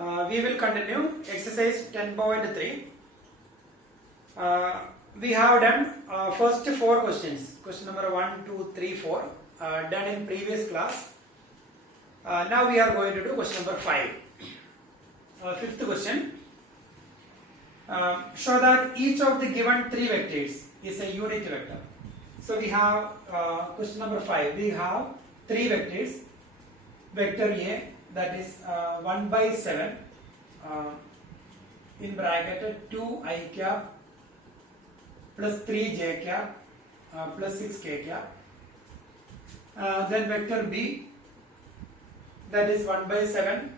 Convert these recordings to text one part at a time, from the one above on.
We will continue exercise 10.3. We have done first 4 questions. Question number 1, 2, 3, 4 done in previous class. Now we are going to do question number 5. Fifth question. Show that each of the given 3 vectors is a unit vector. So we have question number 5. We have 3 vectors. Vector A, that is 1 by 7 in bracket 2 I cap plus 3 j cap plus 6 k cap. Then vector B, that is 1 by 7,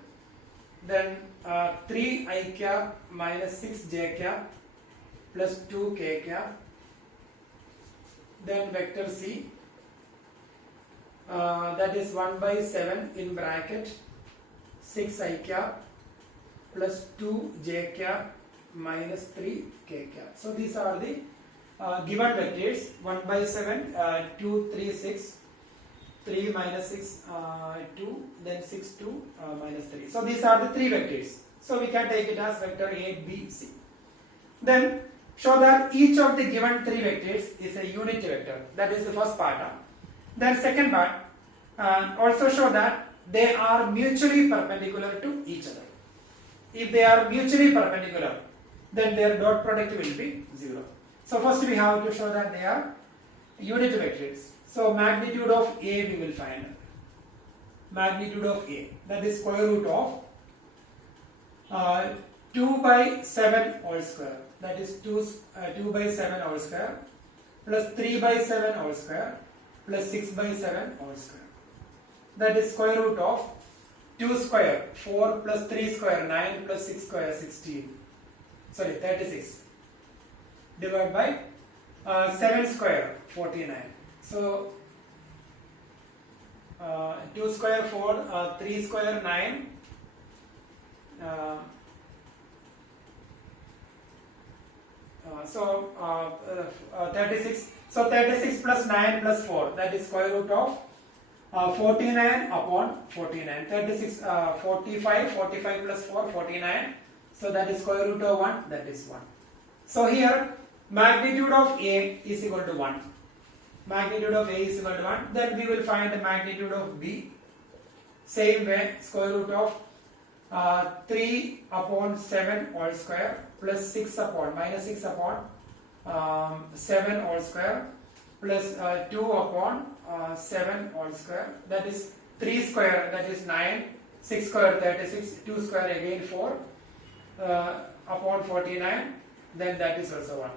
then 3 I cap minus 6 j cap plus 2 k cap. Then vector C, that is 1 by 7 in bracket 6 I cap plus 2 j cap minus 3 k cap. So these are the given vectors: 1 by 7, 2, 3, 6, 3 minus 6, 2, then 6, 2, minus 3. So these are the 3 vectors. So we can take it as vector A, B, C. Then show that each of the given 3 vectors is a unit vector. That is the first part. Then second part, also show that they are mutually perpendicular to each other. If they are mutually perpendicular, then their dot product will be 0. So first we have to show that they are unit vectors. So magnitude of A we will find. Magnitude of A, that is square root of 2 by 7 whole square. That is 2 by 7 whole square plus 3 by 7 whole square plus 6 by 7 whole square. That is square root of 2 square 4 plus 3 square 9 plus 6 square 36 divided by 7 square 49. So 2 square 4, 3 square 9, so 36. So 36 plus 9 plus 4, that is square root of 49 upon 49. 36, 45 plus 4, 49. So that is square root of 1, that is 1. So here magnitude of A is equal to 1. Magnitude of A is equal to 1. Then we will find the magnitude of B. Same way, square root of 3 upon 7 whole square plus 6 upon minus 6 upon 7 whole square plus 2 upon 7 whole square, that is 3 square, that is 9, 6 square 36, 2 square again 4 upon 49, then that is also 1.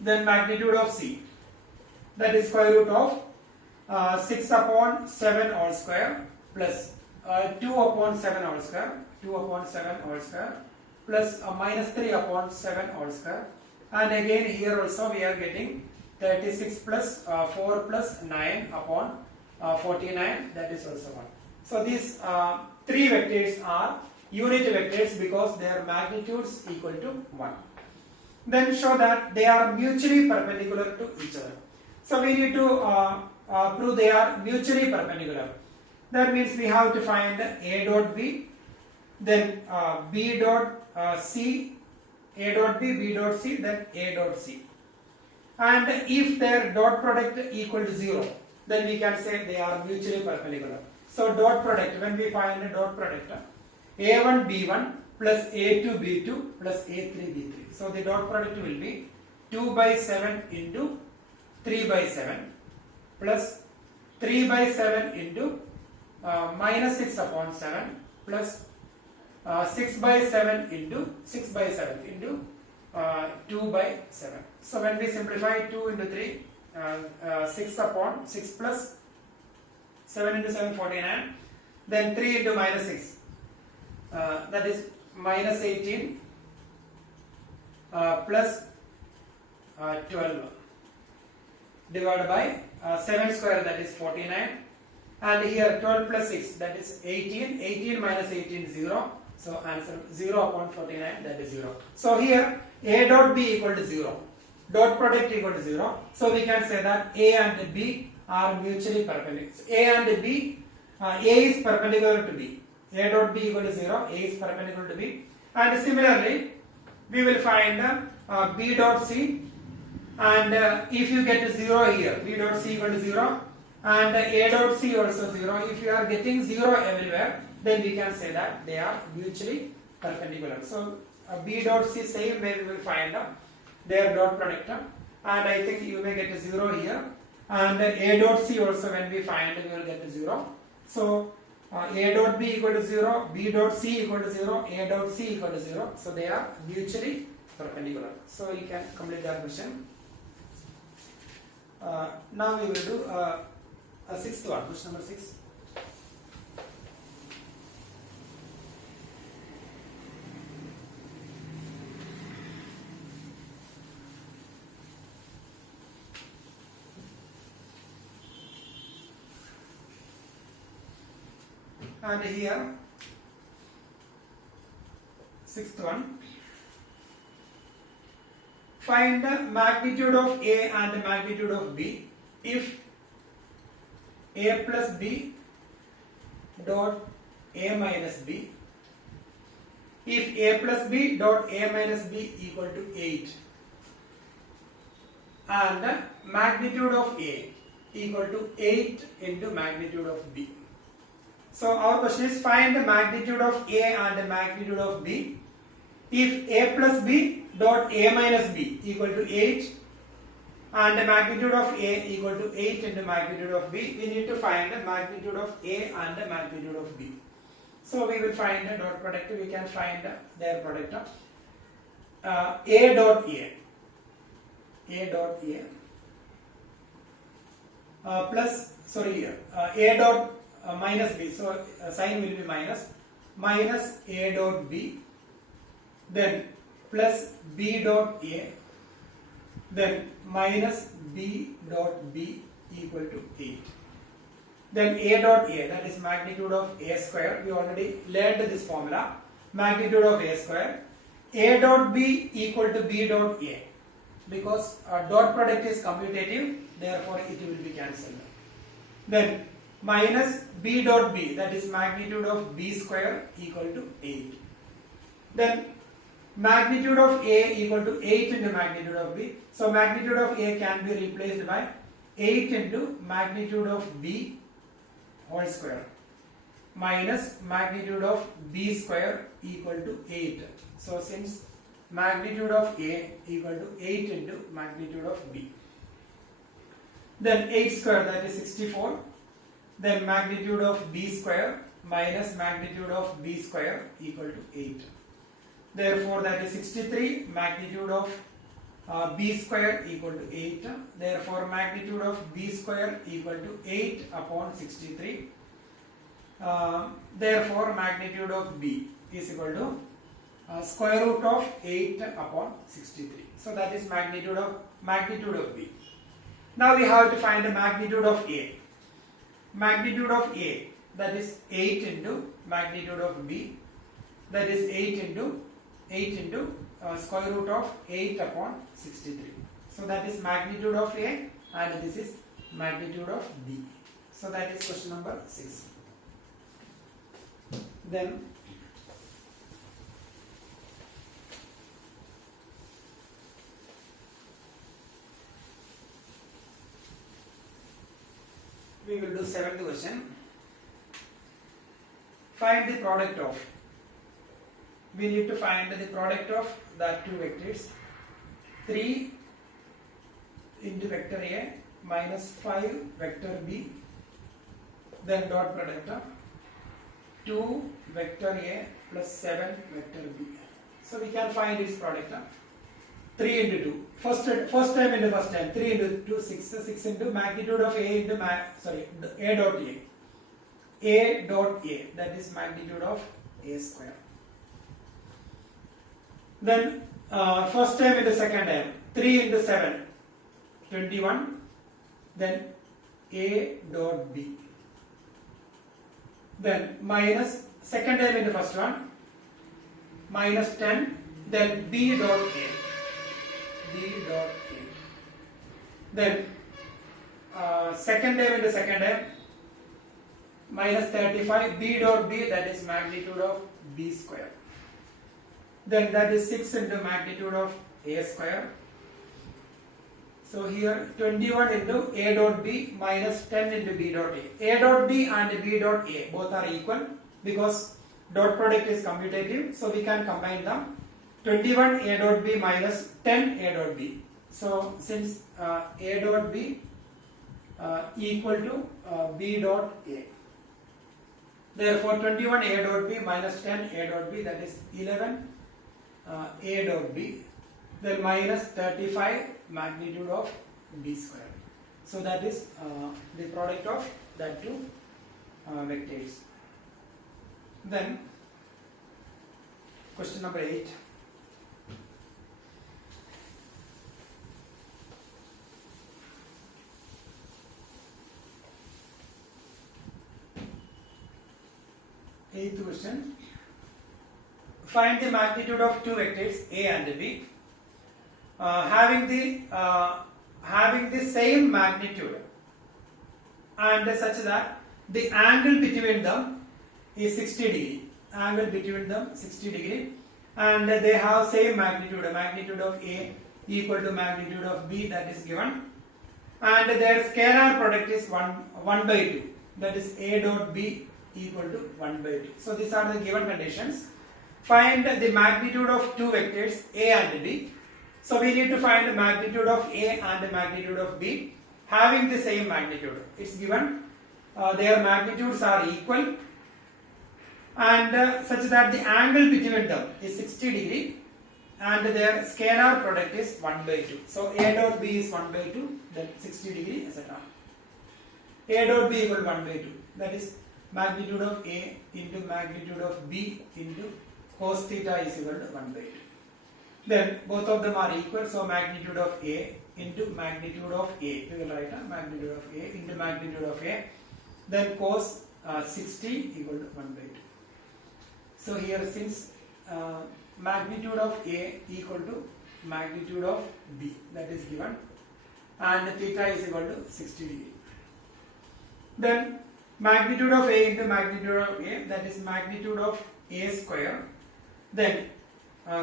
Then magnitude of C, that is square root of 6 upon 7 whole square plus 2 upon 7 whole square, 2 upon 7 whole square plus minus 3 upon 7 whole square. And again here also we are getting 36 plus 4 plus 9 upon 49, that is also 1. So these 3 vectors are unit vectors because their magnitudes equal to 1. Then show that they are mutually perpendicular to each other. So we need to prove they are mutually perpendicular. That means we have to find A dot B, then B dot C, A dot B, B dot C, then A dot C. And if their dot product equal to 0, then we can say they are mutually perpendicular. So dot product, when we find a dot product, A1 B1 plus A2 B2 plus A3 B3. So the dot product will be 2 by 7 into 3 by 7 plus 3 by 7 into minus 6 upon 7 plus 6 by 7 into 6 by 7 into 2 by 7. So when we simplify 2 into 3, 6 upon 6 plus 7 into 7, 49. Then 3 into minus 6, that is minus 18 plus 12 divided by 7 square, that is 49. And here 12 plus 6, that is 18. 18 minus 18 0. So answer 0 upon 49, that is 0. So here A dot B equal to 0. Dot product equal to 0. So we can say that A and B are mutually perpendicular. A and B, A is perpendicular to B. A dot B equal to 0, A is perpendicular to B. And similarly, we will find B dot C, and if you get 0 here, B dot C equal to 0 and A dot C also 0. If you are getting 0 everywhere, then we can say that they are mutually perpendicular. So B dot C, same way we will find their dot product, and I think you may get 0 here, and A dot C also when we find we will get 0. So A dot B equal to 0, B dot C equal to 0, A dot C equal to 0. So they are mutually perpendicular. So you can complete that question. Now we will do a sixth one, question number 6. And here, sixth one, find the magnitude of A and the magnitude of B if A plus B dot A minus B, if A plus B dot A minus B equal to 8, and magnitude of A equal to 8 into magnitude of B. So our question is, find the magnitude of A and the magnitude of B if A plus B dot A minus B equal to 8 and the magnitude of A equal to 8 into magnitude of B. We need to find the magnitude of A and the magnitude of B. So we will find the dot product. We can find their product. A dot A plus, sorry, A dot minus B, so sign will be minus A dot B, then plus B dot A, then minus B dot B equal to 8. Then A dot A, that is magnitude of A square. We already learned this formula, magnitude of A square. A dot B equal to B dot A, because dot product is commutative, therefore it will be cancelled. Then minus B dot B, that is magnitude of B square equal to 8. Then magnitude of A equal to 8 into magnitude of B. So magnitude of A can be replaced by 8 into magnitude of B whole square minus magnitude of B square equal to 8. So since magnitude of A equal to 8 into magnitude of B, then 8 square, that is 64. Then magnitude of B square minus magnitude of B square equal to 8. Therefore that is 63, magnitude of B square equal to 8. Therefore magnitude of B square equal to 8 upon 63. Therefore magnitude of B is equal to square root of 8 upon 63. So that is magnitude of B. Now we have to find the magnitude of A. Magnitude of A, that is 8 into magnitude of B, that is 8 into square root of 8 upon 63. So that is magnitude of A and this is magnitude of B. So that is question number 6. Then we will do 7th question. Find the product of. We need to find the product of the two vectors. 3 into vector A minus 5 vector B. Then dot product of 2 vector A plus 7 vector B. So we can find its product. 3 into 2. First time into first time. 3 into 2, 6. 6 into magnitude of A into A dot A. A dot A, that is magnitude of A square. Then first time into second time. 3 into 7, 21. Then A dot B. Then minus second time into first one. Minus 10. Then B dot A. B dot A. Then second time into second time, minus 35 b dot b, that is magnitude of b square. Then that is 6 into magnitude of a square. So here 21 into a dot b minus 10 into b dot a. A dot b and b dot a both are equal because dot product is commutative, so we can combine them. 21 a dot b minus 10 a dot b. So since a dot b equal to b dot a, therefore 21 a dot b minus 10 a dot b, that is 11 a dot b, then minus 35 magnitude of b square. So that is the product of that two vectors. Then question number 8. Eighth question. Find the magnitude of two vectors a and b having the same magnitude and such that the angle between them is 60 degree. Angle between them 60 degree, and they have same magnitude. Magnitude of a equal to magnitude of b, that is given, and their scalar product is 1 by 2. That is a dot b equal to 1 by 2. So these are the given conditions. Find the magnitude of two vectors a and b. So we need to find the magnitude of a and the magnitude of b having the same magnitude. It's given their magnitudes are equal, and such that the angle between them is 60 degree, and their scalar product is 1 by 2. So a dot b is 1 by 2, then 60 degree, etc. A dot b equal 1 by 2. That is magnitude of a into magnitude of b into cos theta is equal to 1 by 2. Then both of them are equal, so magnitude of a into magnitude of a, we will write magnitude of a into magnitude of a, then cos 60 equal to 1 by 2. So here, since magnitude of a equal to magnitude of b, that is given, and theta is equal to 60 degree. Then magnitude of a into magnitude of a, that is magnitude of a square, then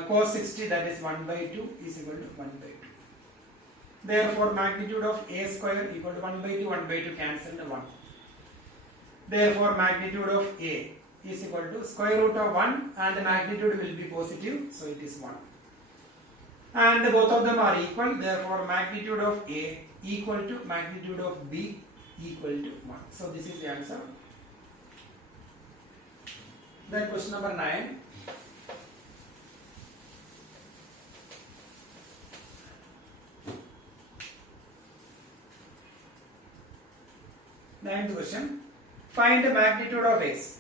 cos 60, that is 1 by 2 is equal to 1 by 2. Therefore magnitude of a square equal to 1 by 2, 1 by 2 cancelled 1. Therefore magnitude of a is equal to square root of 1, and the magnitude will be positive, so it is 1. And both of them are equal, therefore magnitude of a equal to magnitude of b equal to 1. So this is the answer. Then question number 9. Ninth question. Find the magnitude of x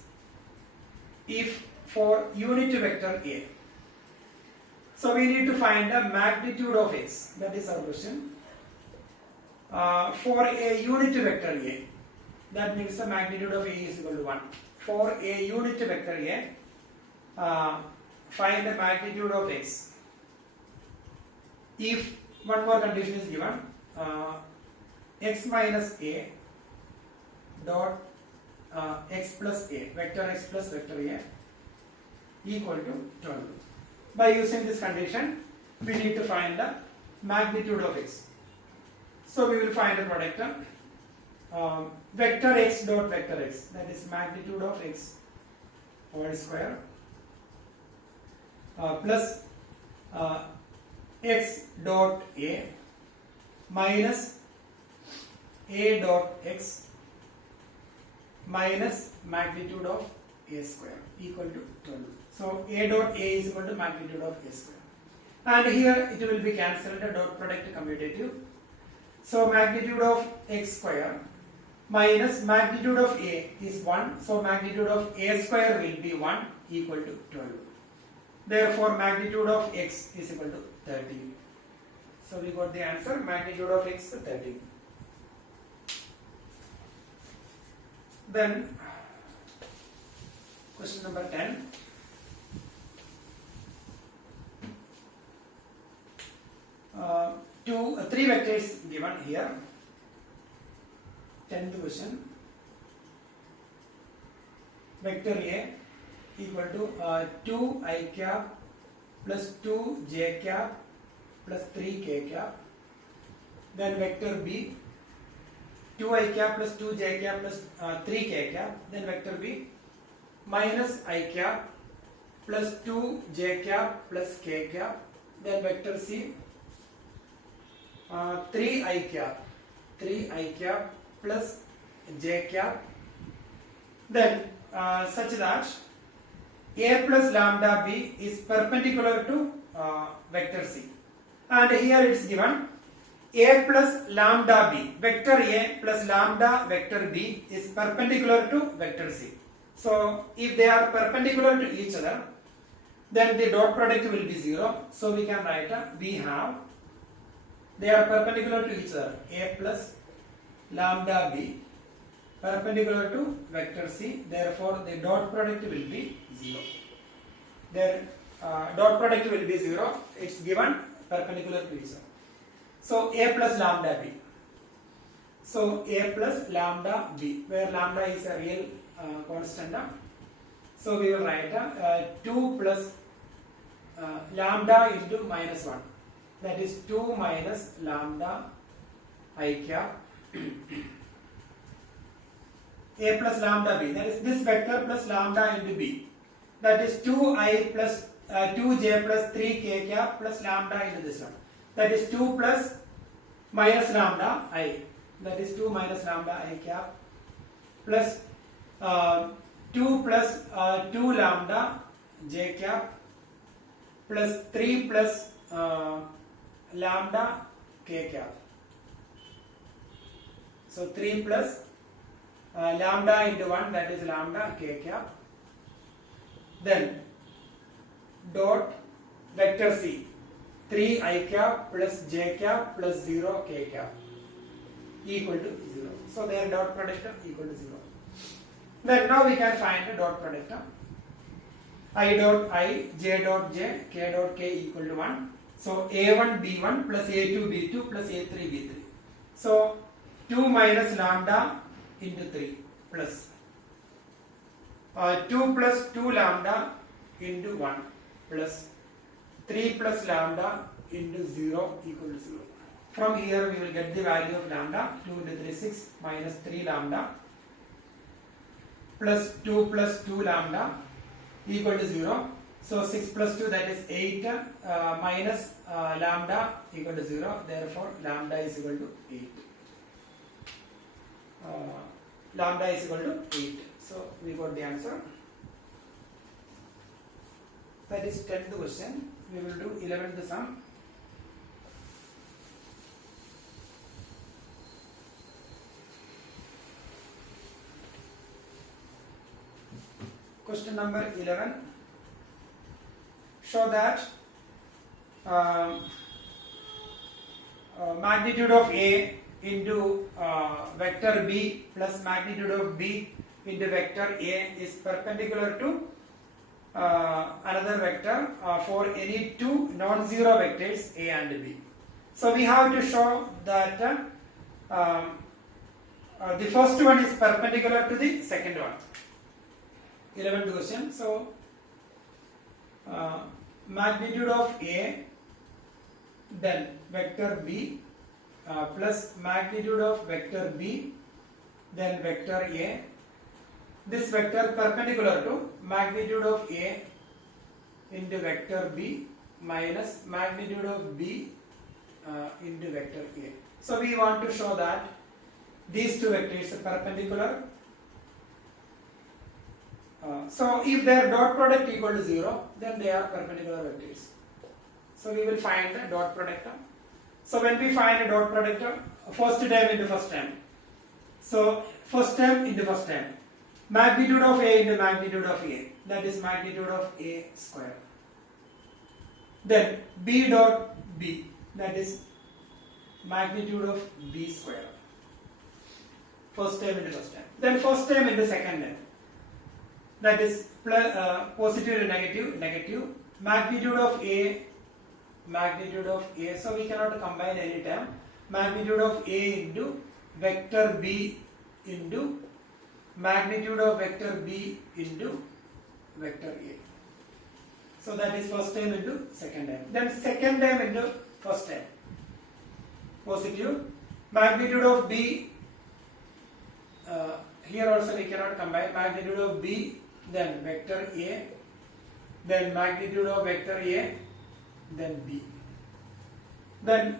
if for unit vector a. So we need to find the magnitude of x. That is our question. For a unit vector a, that means the magnitude of a is equal to 1. For a unit vector a, find the magnitude of x if one more condition is given, x minus a dot x plus a, vector x plus vector a equal to 12. By using this condition, we need to find the magnitude of x. So we will find the product vector x dot vector x, that is magnitude of x whole square plus x dot a minus a dot x minus magnitude of a square equal to 12. So a dot a is equal to magnitude of a square, and here it will be cancelled, the dot product commutative. So magnitude of x square minus magnitude of a is 1, so magnitude of a square will be 1 equal to 12. Therefore magnitude of x is equal to 13. So we got the answer, magnitude of x 13. Then question number 10. Three vectors given here. 10th question. vector A equal to 2 I cap plus 2 j cap plus 3 k cap. Then vector B 2 I cap plus 2 j cap plus 3 k cap. Then vector B minus I cap plus 2 j cap plus k cap. Then vector C 3 I cap plus j cap. Then such that A plus lambda B is perpendicular to vector C. And here it is given A plus lambda B, vector A plus lambda vector B is perpendicular to vector C. So if they are perpendicular to each other, then the dot product will be 0. So we can write we have, they are perpendicular to each other, A plus lambda B perpendicular to vector C. Therefore the dot product will be 0. Their dot product will be 0. It's given perpendicular to each other. So A plus lambda B. So A plus lambda B, where lambda is a real constant. So we will write 2 plus lambda into minus 1. That is 2 minus lambda I cap. A plus lambda B. That is this vector plus lambda into B. That is 2I plus 2j plus 3k cap plus lambda into this one. That is 2 plus minus lambda I. That is 2 minus lambda I cap plus 2 plus 2 lambda j cap plus 3 plus lambda k cap. So 3 plus lambda into 1, that is lambda k cap. Then dot vector C 3 I cap plus j cap plus 0 k cap equal to 0. So their dot product equal to 0. Then now we can find the dot product. I dot I, j dot j, k dot k equal to 1. So a1 b1 plus a2 b2 plus a3 b3. So 2 minus lambda into 3 plus 2 plus 2 lambda into 1 plus 3 plus lambda into 0 equal to 0. From here we will get the value of lambda. 2 into 3 6 minus 3 lambda plus 2 plus 2 lambda equal to 0. So 6 plus 2, that is 8 minus lambda equal to 0. Therefore lambda is equal to 8. Lambda is equal to 8. So we got the answer. That is 10th question. We will do 11th sum. Question number 11. Show that magnitude of A into vector B plus magnitude of B into vector A is perpendicular to another vector for any two non-zero vectors A and B. So we have to show that the first one is perpendicular to the second one. 11th question. So magnitude of A, then vector B plus magnitude of vector B, then vector A. This vector perpendicular to magnitude of A into vector B minus magnitude of B into vector A. So we want to show that these two vectors are perpendicular. So if their dot product equal to 0, then they are perpendicular vectors. So we will find the dot product. So when we find a dot product, first term into first term. So first term into first term. Magnitude of A into magnitude of A, that is magnitude of A square. Then B dot B, that is magnitude of B square. First term into first term. Then first term into second term, that is positive and negative, negative. Magnitude of A, magnitude of A, so we cannot combine any term. Magnitude of A into vector B into magnitude of vector B into vector A. So that is first term into second term. Then second term into first term. Positive. Magnitude of B, here also we cannot combine. Magnitude of B, then vector A, then magnitude of vector A, then B. Then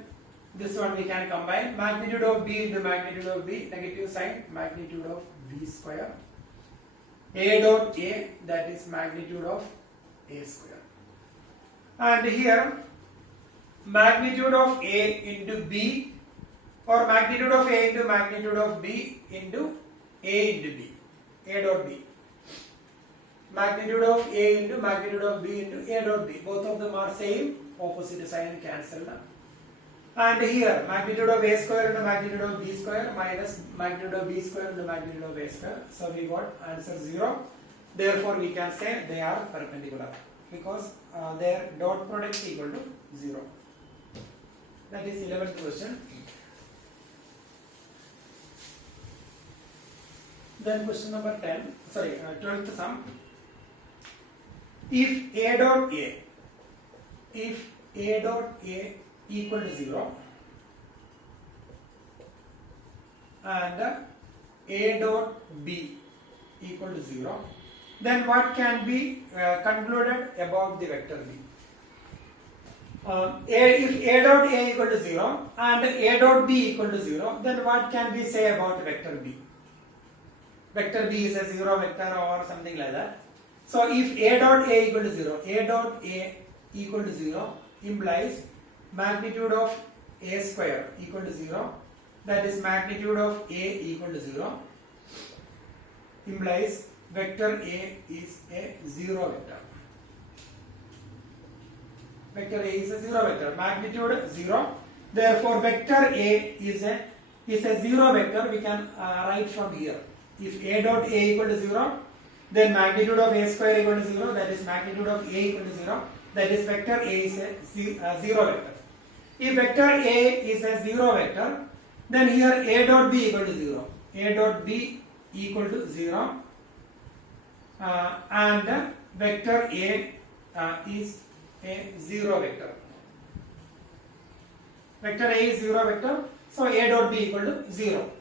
this one we can combine. Magnitude of B into magnitude of B, negative sign, magnitude of B square. A dot A, that is magnitude of A square. And here magnitude of A into B, or magnitude of A into magnitude of B into A into B, A dot B. Magnitude of A into magnitude of B into A dot B. Both of them are same, opposite sign cancelled. And here magnitude of A square into magnitude of B square minus magnitude of B square into magnitude of A square. So we got answer 0. Therefore we can say they are perpendicular because their dot product is equal to 0. That is 11th question. Then question number 12th sum. If A dot A equal to 0 and A dot B equal to 0, then what can be concluded about the vector B? If A dot A equal to 0 and A dot B equal to 0, then what can we say about vector B? Vector B is a 0 vector or something like that. So if A dot A equal to 0, A dot A equal to 0 implies magnitude of A square equal to 0, that is magnitude of A equal to 0, implies vector A is a 0 vector. Vector A is a 0 vector, magnitude 0. Therefore vector A is a 0 vector. We can write from here. If A dot A equal to 0, then magnitude of A square equal to 0, that is magnitude of A equal to 0, that is vector A is a 0 vector. If vector A is a 0 vector, then here A dot B equal to 0. A dot B equal to 0 and vector A is a 0 vector. Vector A is 0 vector, so A dot B equal to 0.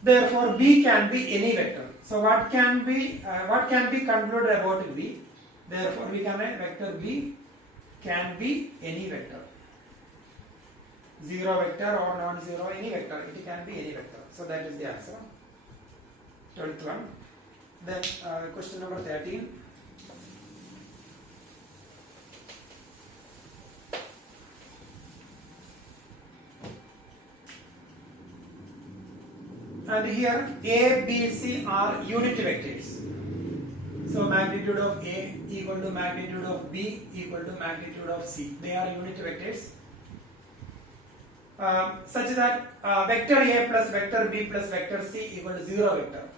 Therefore B can be any vector. So what can be concluded about B? Therefore we can write vector B can be any vector. 0 vector or non-zero, any vector. It can be any vector. So that is the answer. 12th one. Then question number 13. And here A, B, C are unit vectors. So magnitude of A equal to magnitude of B equal to magnitude of C. They are unit vectors. Such that vector A plus vector B plus vector C equal to 0 vector.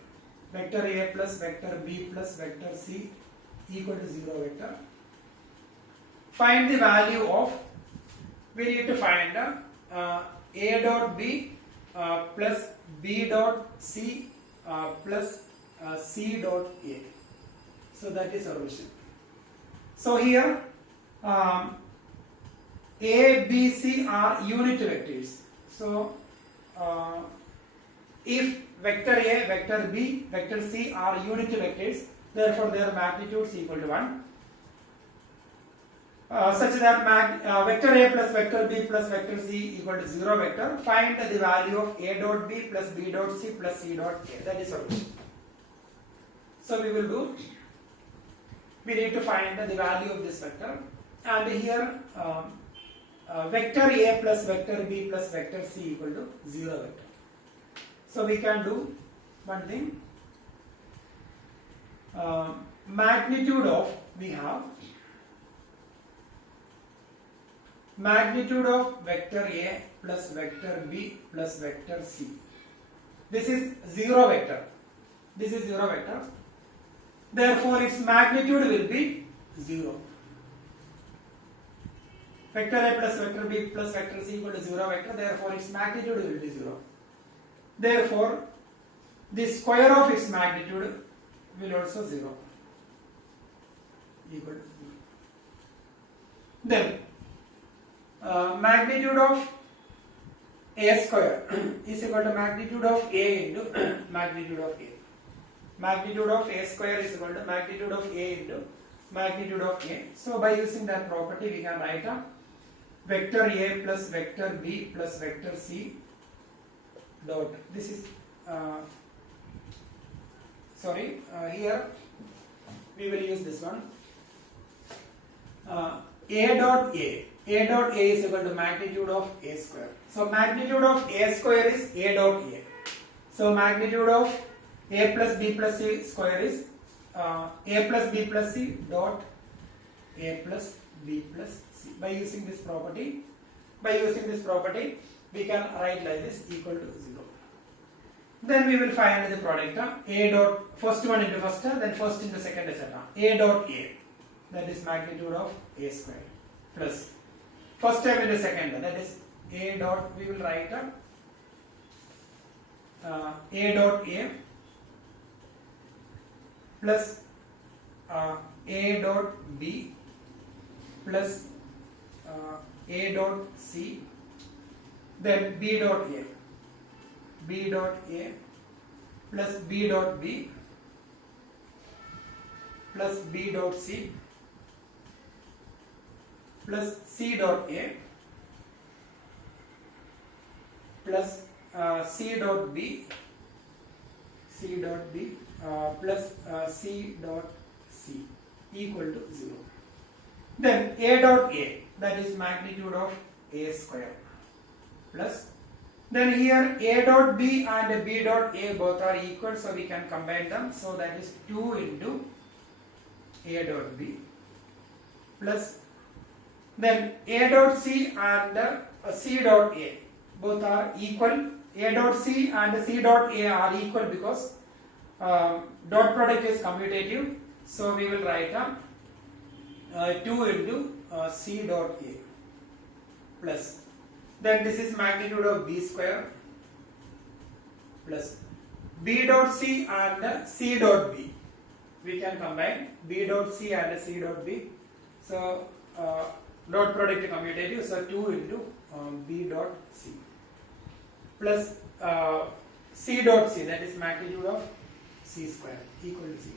Vector A plus vector B plus vector C equal to 0 vector. Find the value of, we need to find A dot B plus B dot C plus C dot A. So that is our solution. So here A, B, C are unit vectors. So if vector A, vector B, vector C are unit vectors, therefore their magnitude is equal to 1. Such that vector A plus vector B plus vector C equal to 0 vector. Find the value of A dot B plus B dot C plus C dot A. That is solution. So we will do. We need to find the value of this vector, and here vector A plus vector B plus vector C equal to 0 vector. So we can do one thing. Magnitude of, we have magnitude of vector A plus vector B plus vector C. This is 0 vector. This is 0 vector. Therefore its magnitude will be 0. Vector A plus vector B plus vector C equal to 0 vector. Therefore its magnitude will be 0. Therefore the square of its magnitude will also 0, equal to 0. Then magnitude of a square is equal to magnitude of a into magnitude of a. Magnitude of a square is equal to magnitude of a into magnitude of a. So by using that property we can write a vector a plus vector b plus vector c dot. This is here we will use this one. A dot a is equal to magnitude of a square. So magnitude of a square is a dot a. So magnitude of a plus b plus c square is a plus b plus c dot a plus b plus c. By using this property, we can write like this, equal to 0. Then we will find the product a dot, first one into first, then first into second, etc. A dot a, that is magnitude of a square, plus first term into second, that is a dot, we will write a dot a plus a dot b plus a dot c, then b dot a plus b dot b plus b dot c plus c dot a plus c dot b plus c dot c equal to 0. Then a dot a, that is magnitude of a square, plus then here a dot b and b dot a both are equal, so we can combine them. So that is 2 into a dot b plus then a dot c and c dot a both are equal. A dot c and c dot a are equal because dot product is commutative. So we will write 2 into c dot a plus then this is magnitude of b square plus b dot c and c dot b. We can combine b dot c and c dot b. So dot product commutative, so 2 into b dot c plus c dot c, that is magnitude of c square, equal to 0.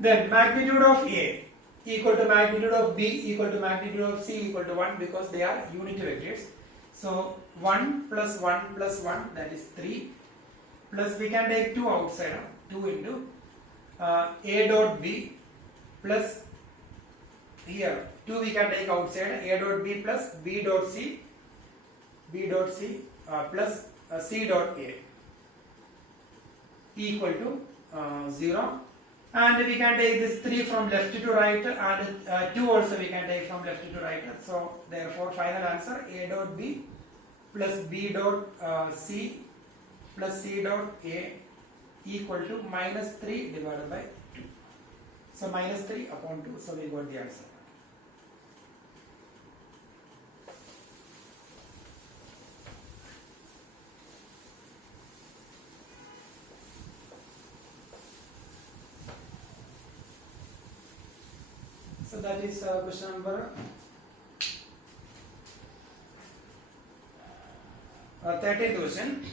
Then magnitude of a equal to magnitude of b equal to magnitude of c equal to 1 because they are unit vectors. So 1 plus 1 plus 1, that is 3, plus we can take 2 outside, 2 into a dot b plus here 2 we can take outside, a dot b plus b dot c plus c dot a equal to 0. And we can take this 3 from left to right and 2 also we can take from left to right. So therefore final answer a dot b plus b dot c plus c dot a equal to minus 3 divided by 2. So minus 3 upon 2. So we got the answer. So that is question number 13th question.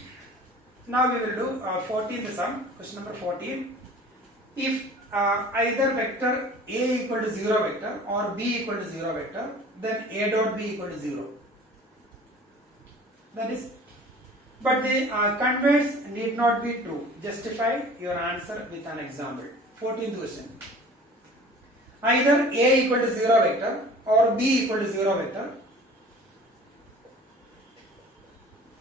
Now we will do 14th sum, question number 14. If either vector a equal to 0 vector or b equal to 0 vector, then a dot b equal to 0. That is, but the converse need not be true. Justify your answer with an example. 14th question. Either a equal to 0 vector or b equal to 0 vector.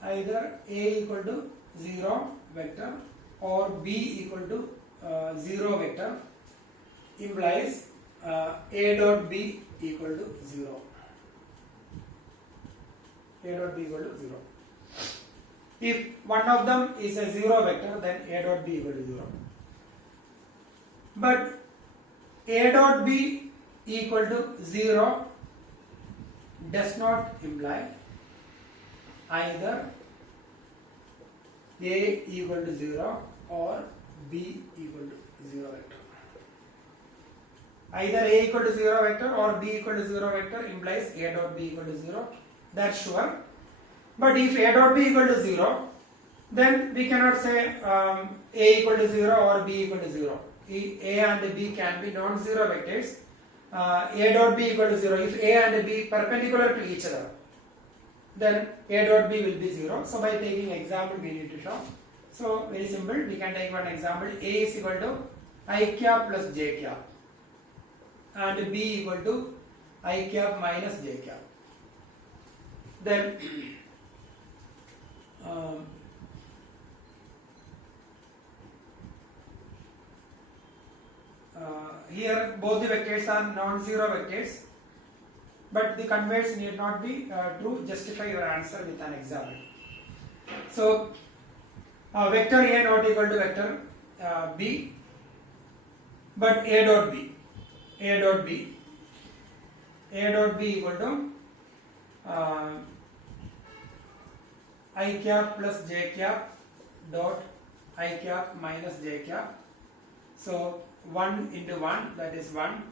Either a equal to 0 vector or b equal to 0 vector implies a dot b equal to 0. A dot b equal to 0. If one of them is a 0 vector, then a dot b equal to 0. But a dot b equal to 0 does not imply either A equal to 0 or B equal to 0 vector. Either A equal to 0 vector or B equal to 0 vector implies A dot B equal to 0. That's sure. But if A dot B equal to 0, then we cannot say A equal to 0 or B equal to 0. A and B can be non-zero vectors. A dot B equal to 0. If A and B perpendicular to each other, then A dot B will be 0. So by taking example we need to show. So very simple, we can take one example. A is equal to I cap plus J cap and B equal to I cap minus J cap. Then here both the vectors are non-zero vectors, but the converse need not be true. Justify your answer with an example. So vector A not equal to vector B, but A dot B equal to I cap plus J cap dot I cap minus J cap. So 1 into 1, that is 1,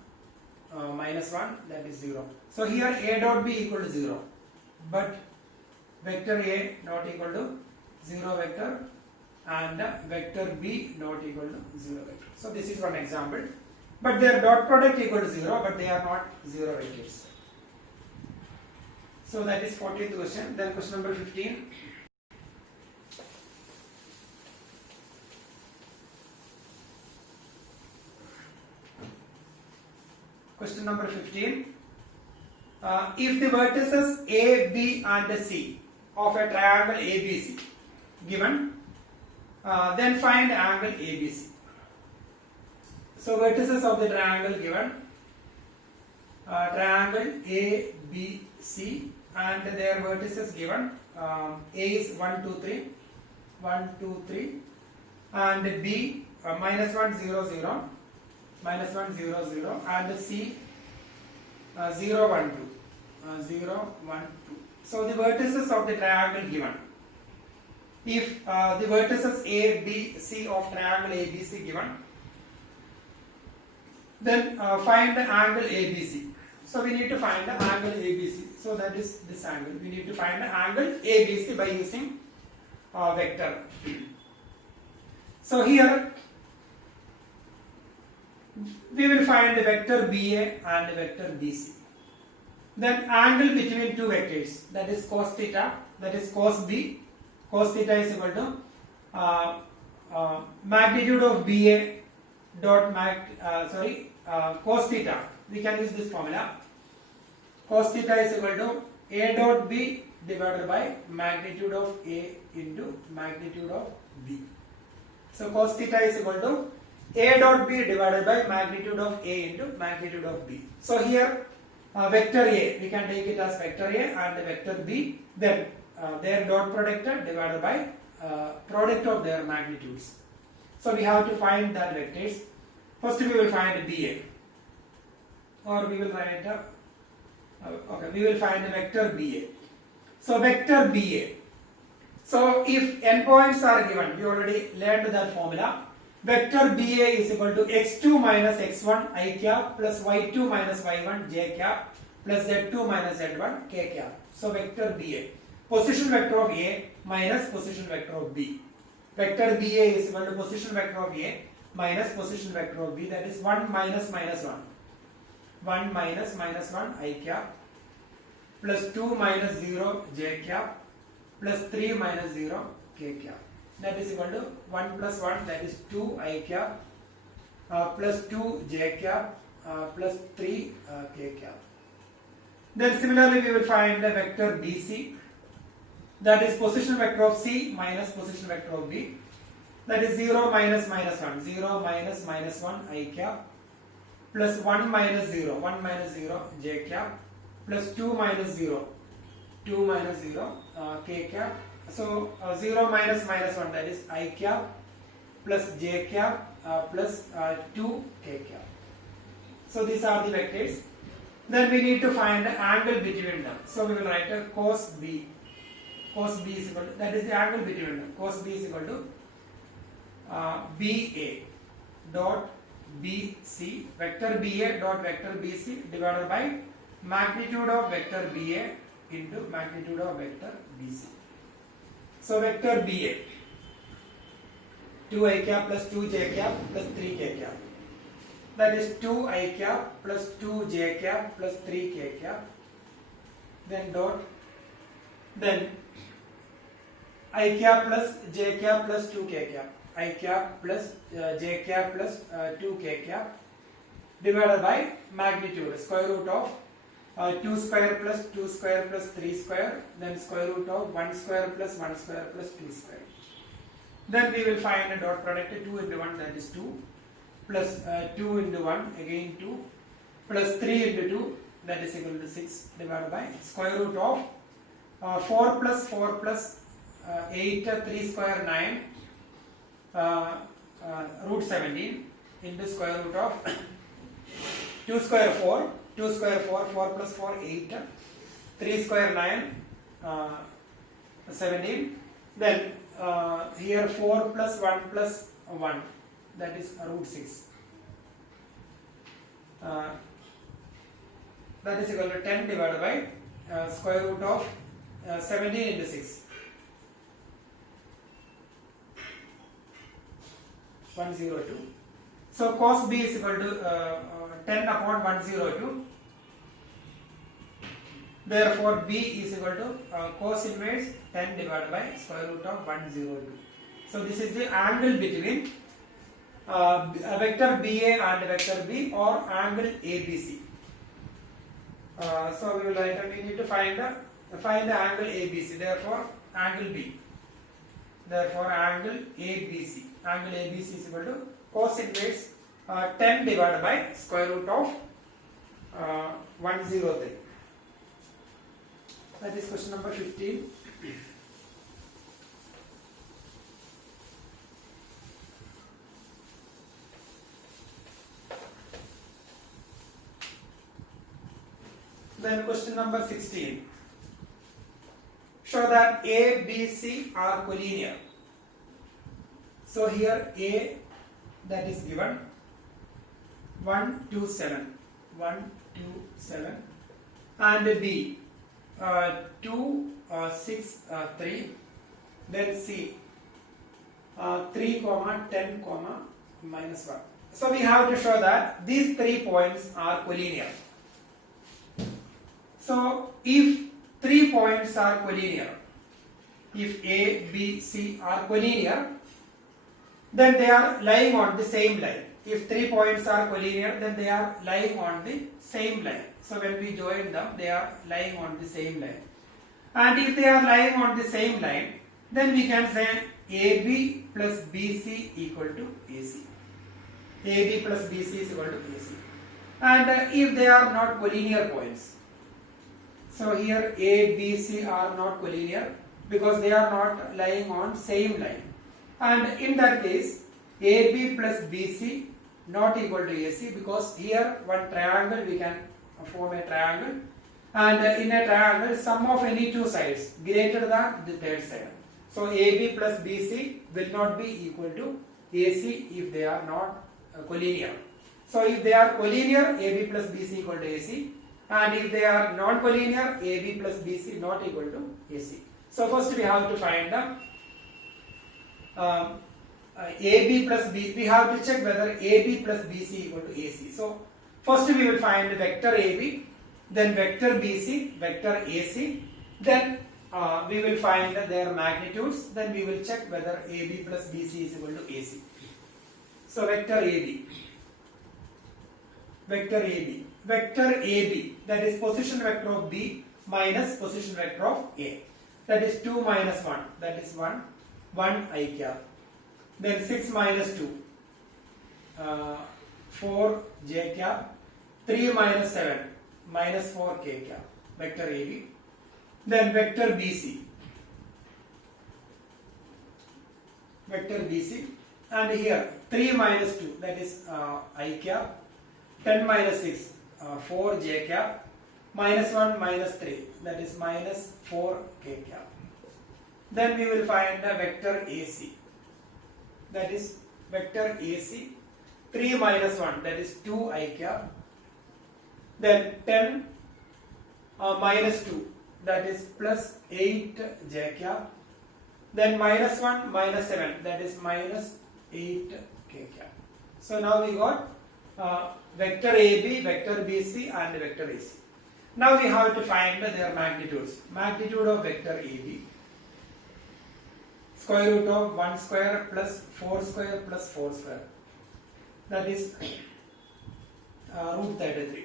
minus 1, that is 0. So here A dot B equal to 0, but vector A not equal to 0 vector and vector B not equal to 0 vector. So this is one example. But their dot product equal to 0, but they are not 0 vectors. So that is 14th question. Then question number 15. Question number 15. If the vertices A, B and C of a triangle ABC given, then find angle ABC. So vertices of the triangle given, triangle ABC, and their vertices given, A is 1, 2, 3, and B minus 1, 0, 0, minus 1, 0, 0, and C 0, 1, 2, 0, 1, 2. So the vertices of the triangle given. If the vertices A, B, C of triangle ABC given, then find the angle ABC. So we need to find the angle ABC. So that is this angle. We need to find the angle ABC by using vector. So here we will find the vector BA and the vector BC. Then angle between two vectors, that is cos theta, that is cos B. Cos theta is equal to magnitude of BA dot cos theta. We can use this formula. Cos theta is equal to A dot B divided by magnitude of A into magnitude of B. So cos theta is equal to A dot B divided by magnitude of A into magnitude of B. So here vector A, we can take it as vector A and vector B, then their dot product divided by product of their magnitudes. So we have to find that vectors. First we will find BA, or we will write we will find the vector BA. So vector BA. So if n points are given, we already learned that formula. Vector BA is equal to x2 minus x1 I cap plus y2 minus y1 j cap plus z2 minus z1 k cap. So vector BA. Position vector of A minus position vector of B. Vector BA is equal to position vector of A minus position vector of B, that is 1 minus minus 1. 1 minus minus 1 I cap plus 2 minus 0 j cap plus 3 minus 0 k cap. That is equal to 1 plus 1, that is 2 I cap plus 2 j cap plus 3 k cap. Then similarly we will find the vector BC, that is position vector of C minus position vector of B, that is 0 minus minus 1, 0 minus minus 1 I cap plus 1 minus 0, 1 minus 0 j cap plus 2 minus 0, 2 minus 0 k cap. So 0 minus minus 1, that is I cap plus j cap plus 2 k cap. So these are the vectors. Then we need to find the angle between them. So we will write a cos B cos B is equal to, that is the angle between them. Cos B is equal to BA dot BC, vector BA dot vector BC divided by magnitude of vector BA into magnitude of vector BC. So vector BA, 2i cap plus 2j cap plus 3k cap, that is 2i cap plus 2j cap plus 3k cap, then dot, then I cap plus j cap plus 2k cap, I cap plus j cap plus 2k cap divided by magnitude, square root of 2 square plus 2 square plus 3 square, then square root of 1 square plus 1 square plus 2 square. Then we will find a dot product, 2 into 1, that is 2, plus 2 into 1, again 2, plus 3 into 2, that is equal to 6, divided by square root of 4 plus 4 plus 8, 3 square 9, root 17 into square root of 2 square 4, 2 square 4, 4 plus 4, 8, 3 square 9, 17, then here 4 plus 1 plus 1, that is root 6. That is equal to 10 divided by square root of 17 into 6. 102. So cos B is equal to 10 upon 102. Therefore B is equal to cos inverse 10 divided by square root of 102. So this is the angle between vector BA and vector B, or angle ABC. So we will write, we need to find the angle ABC. Therefore angle B. Therefore angle ABC. Angle ABC is equal to cos inverse 10 divided by square root of 103. That is question number 15. Then question number 16. Show that A, B, C are collinear. So here A, that is given 1, 2, 7, 1, 2, 7, and B 2, 6, 3, then C 3, 10, minus 1. So we have to show that these 3 points are collinear. So if 3 points are collinear, if A, B, C are collinear, then they are lying on the same line. If 3 points are collinear, then they are lying on the same line. So when we join them, they are lying on the same line. And if they are lying on the same line, then we can say AB plus BC equal to AC. AB plus BC is equal to AC. And if they are not collinear points, so here A, B, C are not collinear because they are not lying on same line. And in that case, AB plus BC not equal to AC, because here one triangle, we can form a triangle, and in a triangle sum of any two sides greater than the third side. So AB plus BC will not be equal to AC if they are not collinear. So if they are collinear, AB plus BC equal to AC, and if they are non-collinear, AB plus BC not equal to AC. So first we have to find the AB plus B. We have to check whether AB plus BC equal to AC. So first we will find vector AB, then vector BC, vector AC, then we will find their magnitudes, then we will check whether AB plus BC is equal to AC. So vector AB, that is position vector of B minus position vector of A, that is 2 minus 1, that is 1 I cap, then 6 minus 2, 4 j cap, 3 minus 7, minus 4 k cap, vector AB. Then vector BC, and here 3 minus 2, that is I cap, 10 minus 6, 4 j cap, minus 1 minus 3, that is minus 4 k cap. Then we will find the vector AC. That is vector AC. 3 minus 1, that is 2 I cap. Then 10 minus 2, that is plus 8 j cap. Then minus 1 minus 7, that is minus 8 k cap. So now we got vector AB, vector BC and vector AC. Now we have to find their magnitudes. Magnitude of vector AB, square root of 1 square plus 4 square plus 4 square, that is root 33.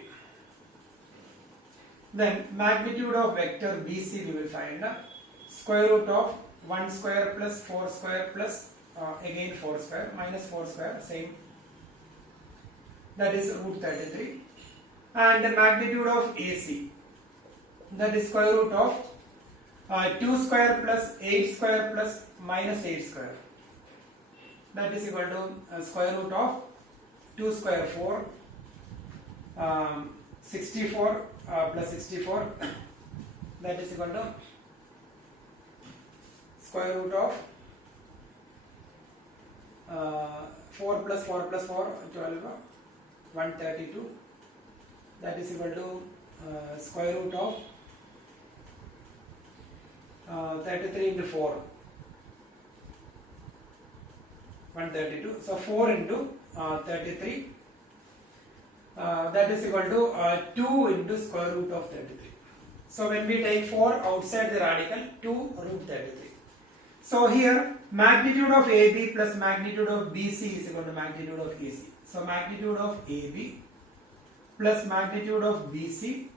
Then magnitude of vector BC we will find square root of 1 square plus 4 square plus again 4 square minus 4 square, same, that is root 33. And the magnitude of AC, that is square root of 2 square plus 8 square plus minus 8 square, that is equal to square root of 2 square 4, 64 plus 64, that is equal to square root of 4 plus 4 plus 4, 12, 132, that is equal to square root of 33 into 4, 132. So 4 into 33, that is equal to 2 into square root of 33. So when we take 4 outside the radical, 2 root 33. So here magnitude of AB plus magnitude of BC is equal to magnitude of AC. So magnitude of AB plus magnitude of BC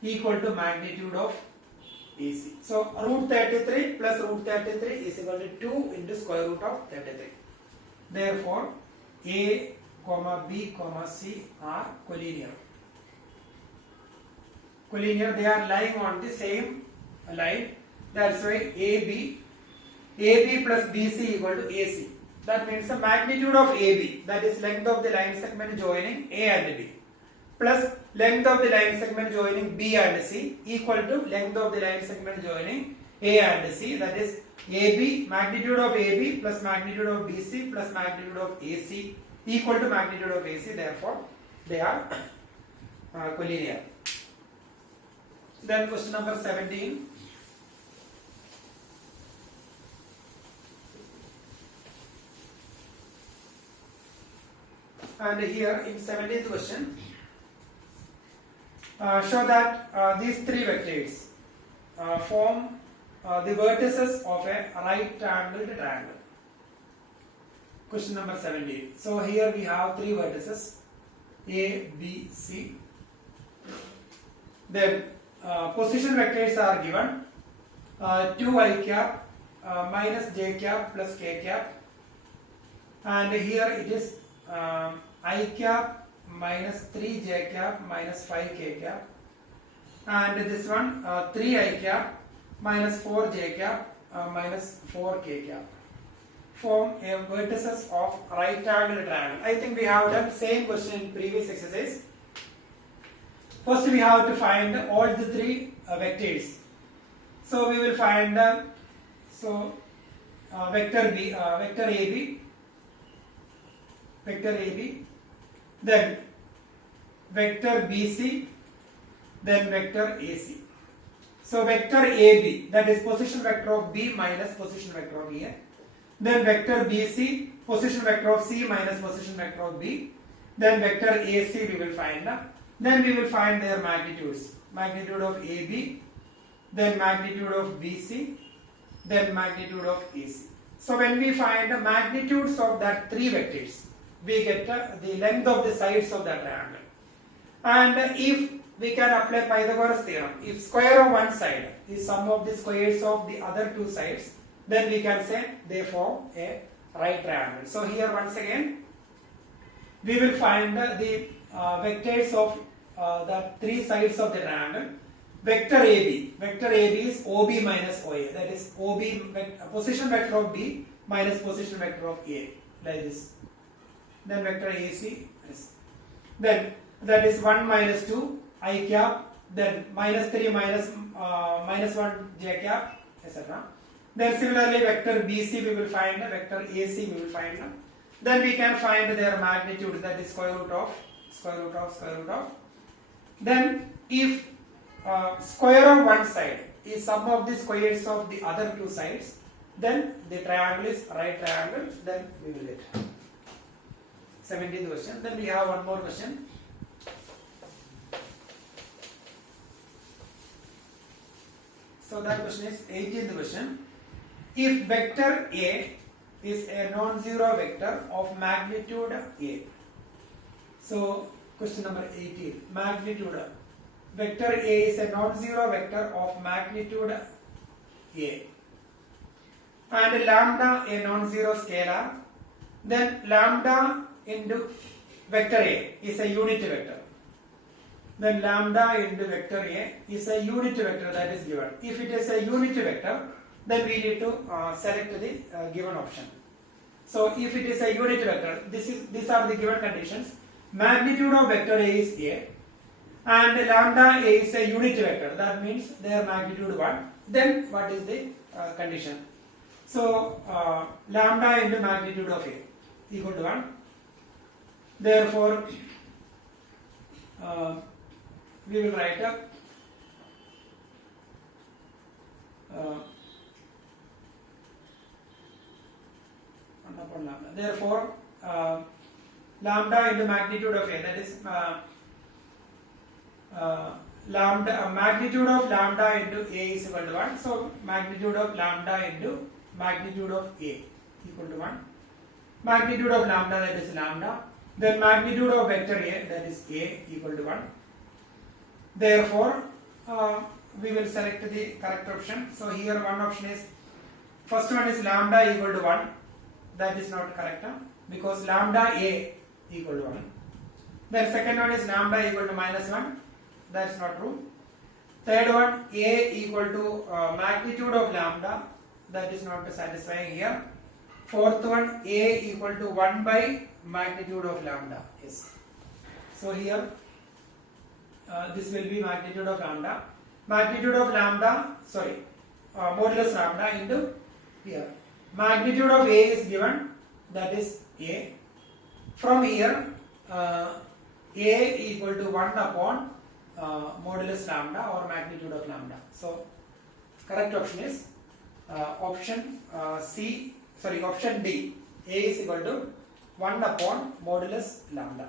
equal to magnitude of AC. So root 33 plus root 33 is equal to 2 into square root of 33. Therefore A, B, C are collinear. Collinear, they are lying on the same line. That's why AB plus BC equal to AC. That means the magnitude of AB, that is length of the line segment joining A and B, plus length of the line segment joining B and C equal to length of the line segment joining A and C, that is AB, magnitude of AB plus magnitude of BC plus magnitude of AC equal to magnitude of AC. Therefore they are collinear. Then question number 17. And here in 17th question, show that these three vectors form the vertices of a right angled triangle. Question number 17. So here we have three vertices A, B, C. Then position vectors are given 2 I cap minus j cap plus k cap, and here it is I cap minus 3 j cap minus 5 k cap, and this one 3 I cap minus 4 j cap minus 4 k cap form a vertices of right angled triangle. I think we have done same question in previous exercise. First we have to find all the three vectors. So we will find vector B, vector AB, then vector BC, then vector AC. So vector AB, that is position vector of B minus position vector of A. Then vector BC, position vector of C minus position vector of B. Then vector AC we will find. Then we will find their magnitudes. Magnitude of AB, then magnitude of BC, then magnitude of AC. So when we find the magnitudes of that three vectors, we get the length of the sides of that triangle. And if we can apply Pythagoras theorem, if square of one side is sum of the squares of the other two sides, then we can say they form a right triangle. So here once again we will find the vectors of the three sides of the triangle. Vector AB is OB minus OA, that is position vector of B minus position vector of A, like this. Then vector AC is, then that is 1 minus 2 I cap, then minus 3 minus 1 j cap, etc. Then similarly vector BC we will find, vector AC we will find. Then we can find their magnitude, that is square root of. Then if square of one side is sum of the squares of the other two sides, then the triangle is right triangle, then we will get 17th question. Then we have one more question. So that question is 18th question. If vector A is a non-zero vector of magnitude A. So question number 18, magnitude. Vector A is a non-zero vector of magnitude A. And lambda a non-zero scalar. Then lambda into vector A is a unit vector. Then lambda into vector A is a unit vector that is given. If it is a unit vector, then we need to select the given option. So if it is a unit vector, these are the given conditions. Magnitude of vector A is A, and lambda A is a unit vector. That means their magnitude 1. Then what is the condition? So lambda into magnitude of A equal to 1. Therefore, we will write up 1 upon lambda. Therefore, lambda into magnitude of A, that is lambda, magnitude of lambda into A is equal to 1. So magnitude of lambda into magnitude of A equal to 1. Magnitude of lambda, that is lambda. Then magnitude of vector A, that is A equal to 1. Therefore, we will select the correct option. So here one option is, first one is lambda equal to 1. That is not correct, because lambda A equal to 1. Then second one is lambda equal to minus 1. That is not true. Third one, A equal to magnitude of lambda. That is not satisfying here. Fourth one, A equal to 1 by magnitude of lambda. Yes. So here this will be magnitude of lambda. Magnitude of lambda, modulus lambda into here. Magnitude of A is given, that is A. From here, A equal to 1 upon modulus lambda or magnitude of lambda. So correct option is option D. A is equal to 1 upon modulus lambda.